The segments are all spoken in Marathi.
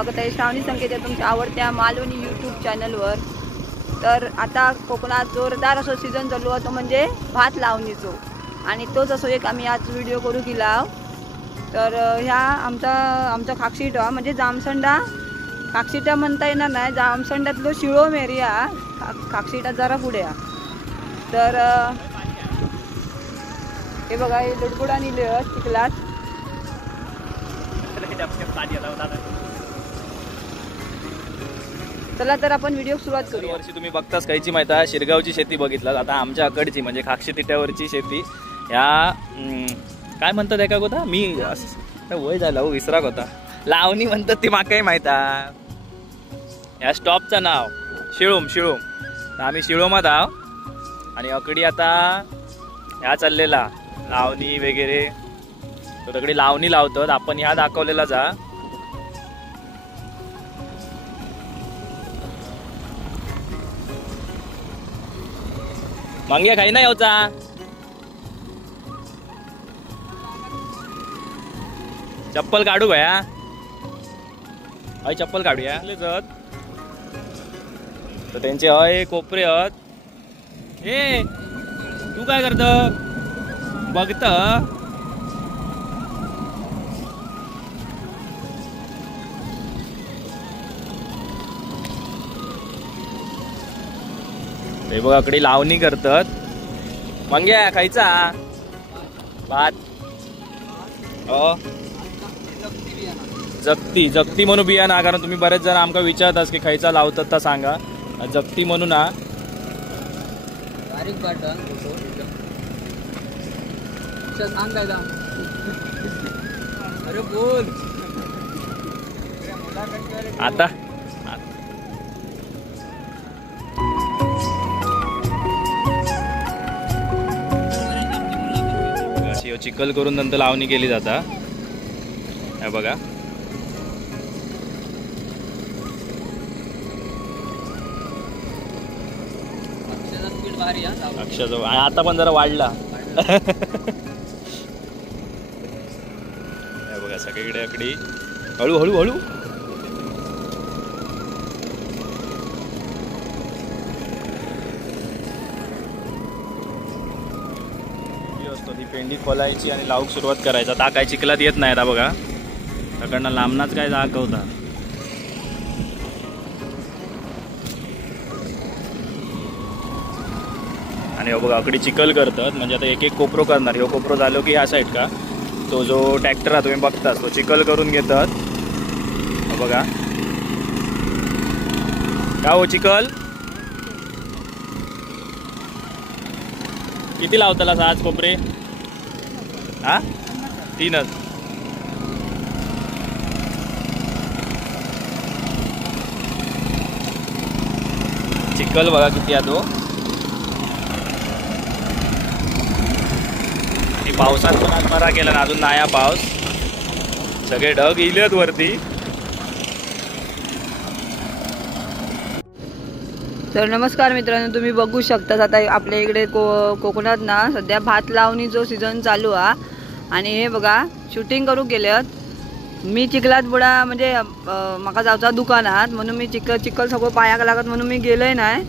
स्वागत आहे श्रावणी संकेत तुमच्या आवडत्या मालवणी यूट्यूब चॅनलवर। तर आता कोकणात जोरदार असो सीझन चालू होतो म्हणजे भात लावणीचो आणि तोच असो एक आम्ही आज व्हिडिओ करू केला। तर ह्या आमचा खाकशीटा म्हणजे जामसंडा खाकशीटा म्हणता येणार नाही, जामसंडातलो शिळो मेरिया खाकशीटा जरा पुढे। तर हे बघा हे लुडबुडा निले चिखलात। चला तर आपण व्हिडिओ सुरुवात करू। वर्षी तुम्ही बघताच कायची माहिती आहे शिरगावची शेती बघितलं, आता आमच्या अकडची म्हणजे खाकशी तिट्यावरची शेती ह्या काय म्हणतात एका गोता मी वय झाला विसराक होता, लावणी म्हणतात ती माकाही माहित आहे। ह्या स्टॉपचं नाव शिळोम। तर आम्ही शिळोमात आहो आणि अकडी आता ह्या चाललेला लावणी वगैरे तो तगडी लावणी लावतात आपण ह्या दाखवलेला जा। मांग्या खाई ना यावचा चप्पल काढू भया हय चप्पल काढूया तर त्यांचे हय कोपरे हत। ए तू काय करत बघत ते बघ अकडे लावणी करतात। मंग्या खायचा भात जगती म्हणून बिया ना, कारण तुम्ही बरेच जण आमका विचारतात की खायचा लावतात तर सांगा जगती म्हणून ना। अरे बोल आता चिखल करून नंतर लावणी केली जाता। हे बघा अक्षरशः आता पण जरा वाढला। हे बघा सगळीकडे अकडी हळू ती पेंडी खोलायची आणि लावूक सुरुवात करायचा। ता काय चिखलात येत नाही आता बघा त्याकडनं लांबनाच काय दाखवता। आणि बघा अकडी चिखल करतात म्हणजे आता एक एक कोपरो करणार। ह्यो कोपरो झालो की ह्या साईड का तो जो ट्रॅक्टर आहे तुम्ही बघताच तो चिखल करून घेतात। बघा का हो चिखल किती लावताला आज कोपरे? हा 3च। चिखल बघा किती आहे तो। पावसात पण आज बरा केला ना, अजून नाया पाऊस सगळे ढग इलेत वरती। तर नमस्कार मित्रांनो, तुम्ही बघू शकता आता आपल्या इकडे कोकणात ना सध्या भात लावणी जो सीझन चालू आहे आणि हे बघा शूटिंग करू गेलेत। मी चिखलात बुडा म्हणजे माका जावचा दुकानात म्हणून मी चिखल सगळं पायाक लागत म्हणून मी गेलोय नाही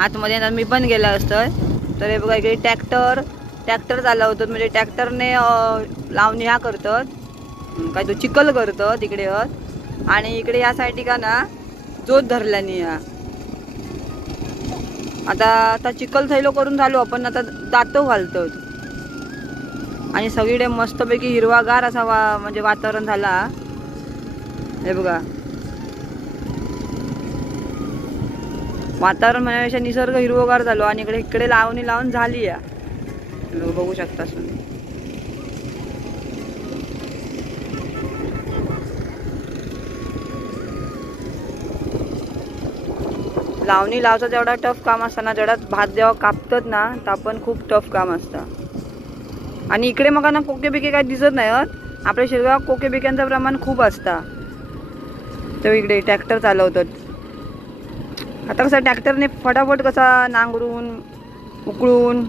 आतमध्ये, मी पण गेला असतं। तर हे बघा इकडे ट्रॅक्टर चालवतात म्हणजे ट्रॅक्टरने लावणी ह्या करतात काय तो चिखल करतात इकडे आणि इकडे या साईड का ना जोत धरल्यानी आता चिखल थैलो करून झालो आपण आता दातो घालतो आणि सगळीकडे मस्तपैकी हिरवागार असा म्हणजे वातावरण झाला। हे बघा वातावरण म्हणण्यापेक्षा निसर्ग हिरवगार झालो आणि इकडे लावणी लावून झाली या बघू शकता तुम्ही। लावणी लावचा जेवढा टफ काम असताना जेवढा भात जेव्हा कापतात ना तर पण खूप टफ काम असतं। आणि इकडे मग ना कोके बिके काय दिसत नाही आपल्या शिरगाव कोके बिक्यांचं प्रमाण खूप असतं। तर इकडे ट्रॅक्टर चालवतात आता कसं ट्रॅक्टरने फटाफट कसा नांगरून उकळून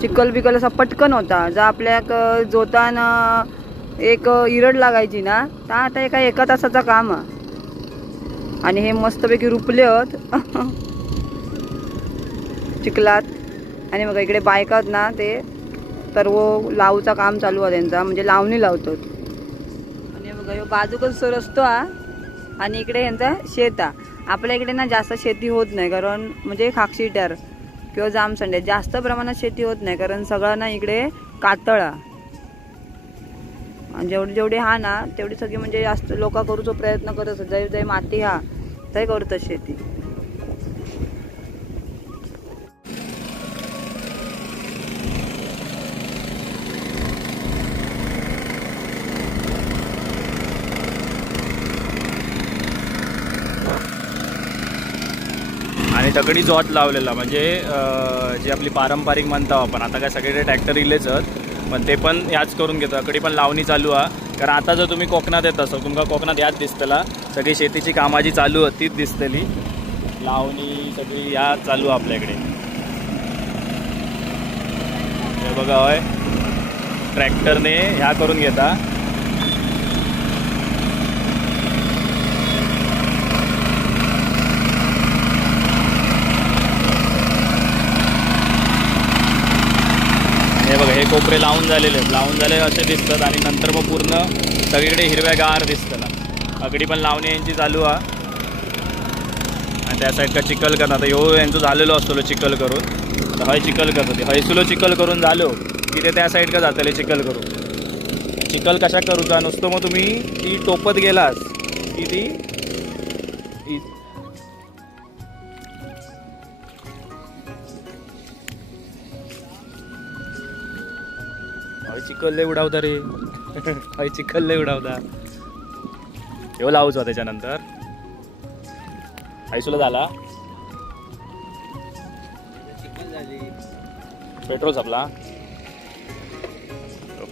चिखल बिकल असा पटकन होता। जर आपल्याक जोतान एक इरड लागायची ना, तर आता एका तासाचा काम आहे. आणि हे मस्तपैकी रुपले होत चिखलात. आणि बघा इकडे बायकात ना ते सर्व लावूचा काम चालू आहे त्यांचा, म्हणजे लावणी लावतात. आणि बघा ह्यो बाजूकच रस्तो हा आणि इकडे यांचा शेत हा. आपल्या इकडे ना जास्त शेती होत नाही, कारण म्हणजे खाक्षीट्यार किंवा जामसंडे जास्त प्रमाणात शेती होत नाही, कारण सगळं ना इकडे कातळा. आणि जेवढी हा ना तेवढी सगळी म्हणजे जास्त लोक करूचो प्रयत्न करत असतात. जय माती हा ते करतात शेती. आणि दगडी जोत लावलेला, म्हणजे जी आपली पारंपरिक म्हणतो आपण. आता काय सगळे ट्रॅक्टर इलेच पण ते पण याच करून घेतो. दगडी पण लावणी चालू आहे. कारण आता जर तुम्ही कोकणात येत असो, तुमका कोकणात याच दिसतला, सगळी शेतीची कामाची चालू आहे तीच दिसतली. लावणी सगळी या चालू आहे आपल्याकडे. हे बघा होय, ट्रॅक्टरने ह्या करून घेता. हे बघा हे कोपरे लावून झालेले असे दिसतात. आणि नंतर मग पूर्ण सगळीकडे हिरव्यागार दिसतं. अगदी पण लावणी यांची चालू आहे. आणि त्या साईड का चिखल करणार. आता ह्यो यांचं झालेलो असतो चिखल करून. तर हय चिखल करतो, हयसुलो चिखल करून झालो की ते त्या साईड का जातले चिखल करून. चिखल कशा करूचा नुसतं मग तुम्ही ती टोपत गेलास की ती चिखल लय उडावता रे. चिखल लय उडावता. ह्यो लावूचा त्याच्यानंतर आयसुला झाला. पेट्रोल संपला.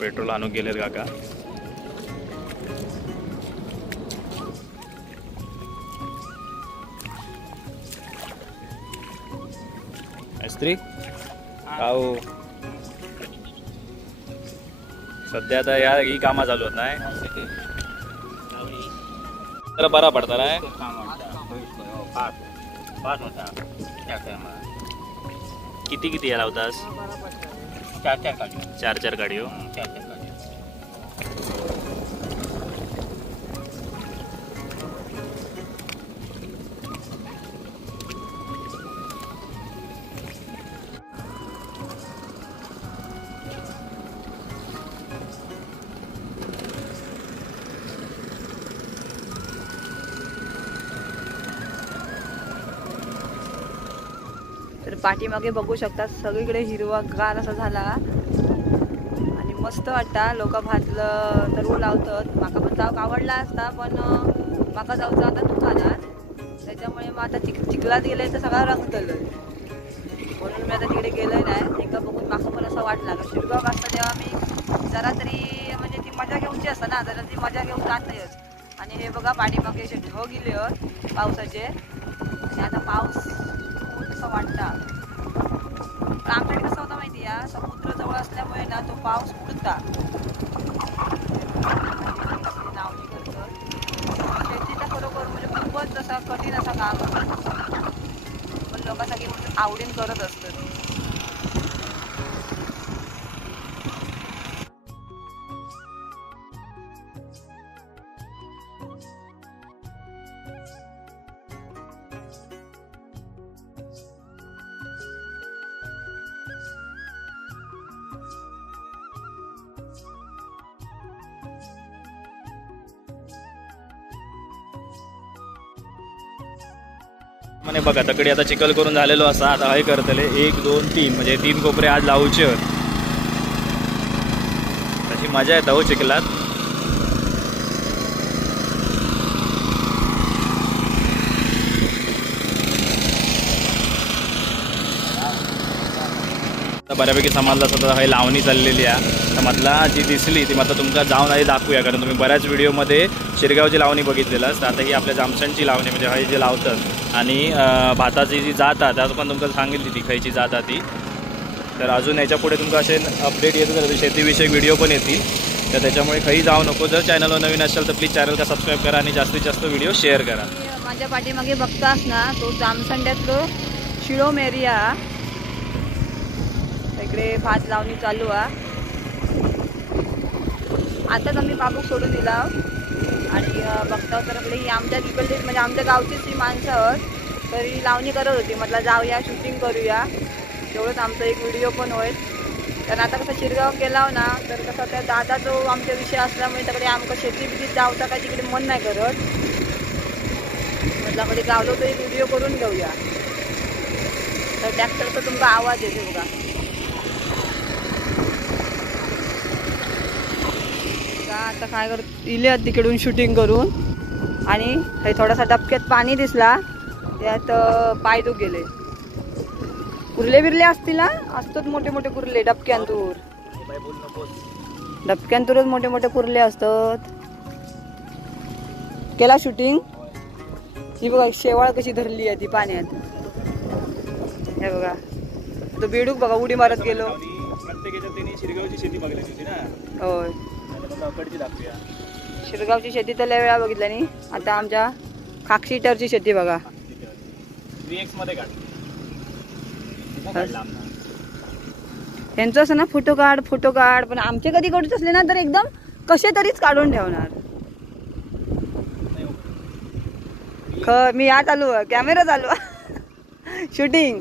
पेट्रोल आणून गेलेत काका. स्त्री आओ सध्या आता ही कामा चालू होत नाही. तर बरा पडता ना. किती या लावतास? 4 गाडी हो. तर पाठीमागे बघू शकता सगळीकडे हिरवागार असा झाला आणि मस्त वाटता. लोक भातलं तर लावतात. माका पण जाऊक आवडला असता, पण माका जाऊचं आता दुकानात, त्याच्यामुळे मग आता चिखलात गेले तर सगळं रंगतलं, म्हणून मी आता तिकडे गेलोय नाही. एका बघून माका पण असं वाटलं का शिरगाव असतं तेव्हा मी जरा तरी म्हणजे ती मजा घेऊनची असतं ना, जरा ती मजा घेऊन जातच. आणि हे बघा पाठीमागे असे ढग गेले पावसाचे. आणि आता पाऊस असं वाटतं. पण आमच्याकडे कसं होतं माहिती आहे, समुद्र जवळ असल्यामुळे ना तो पाऊस उडता. लावणी करतात शेतीचा खरोखर म्हणजे खूपच असा कठीण असा काम असतं, पण लोक सगळे म्हणजे आवडीन करत असतात. म्हणे बघा तकडे आता चिखल करून झालेलो असा. आता हे करतले 1 2 3 म्हणजे 3 कोपरे आज लावूचे. तशी मजा येता हो चिखलात. बऱ्यापैकी समजला सुद्धा हे लावणी चाललेली आहे. तर म्हटला जी दिसली ती म्हटलं तुमका जाऊन आधी दाखवूया, कारण तुम्ही बऱ्याच व्हिडिओमध्ये शिरगावची लावणी बघितलेलं. तर आता ही आपल्या जामसंडची लावणी म्हणजे हे जे लावतात. आणि भाताची जी जात आहे त्यात पण तुमका सांगितली ती खायची जात आहे ती. तर अजून याच्या पुढे तुमका असे अपडेट येत शेतीविषयक व्हिडिओ पण येतील. तर त्याच्यामुळे काही जाऊ नको. जर चॅनलवर नवीन असेल तर प्लीज चॅनलला सबस्क्राईब करा आणि जास्तीत जास्त व्हिडिओ शेअर करा. माझ्या पाठीमागे बघतास ना, तो जामसंड्यातलो शिळोम एरिया. इकडे भात लावणी चालू आहे. आताच आम्ही बाबूक सोडून दिला आणि बघता तर आपली आमच्या तिकडली म्हणजे आमच्या गावचीच ही माणसं आहोत, तरी लावणी करत होती. म्हटलं जाऊया शूटिंग करूया, तेवढंच आमचा एक व्हिडिओ पण होईल. कारण आता कसं शिरगाव केला ना, तर कसं त्या दादा जो आमचा विषय असल्यामुळे तिकडे आमचं शेती बितीत जावता काय तिकडे मन नाही करत. म्हटलं मध्ये गावलो तर एक व्हिडिओ करून घेऊया. तर ट्रॅक्टरचा तुमचा आवाज येते बघा. आता काय करत इले तिकडून शूटिंग करून आणि हे थोडासा डबक्यात पाणी दिसला, त्यात पाय दुख गेले. कुर्ले बिरले असतील ना, असतात मोठे मोठे कुर्ले डबक्यांतूर. डबक्यांतूरच मोठे मोठे कुर्ले असतात. केला शूटिंग. ही बघा शेवाळ कशी धरली आहे ती पाण्यात. हे बघा तो बेडूक बघा उडी मारत गेलो. शिरगावची शेती बघली होती ना. होय, शिरगावची शेती तर लय वेळा बघितल्या नाही. आता आमच्या खाक्षीटरची शेती बघा. त्यांचं असं ना फोटो काढ फोटो काढ, पण आमचे कधी काढूच असले ना तर एकदम कसे तरीच काढून ठेवणार. मी आज आलो, कॅमेरा चालू शूटिंग.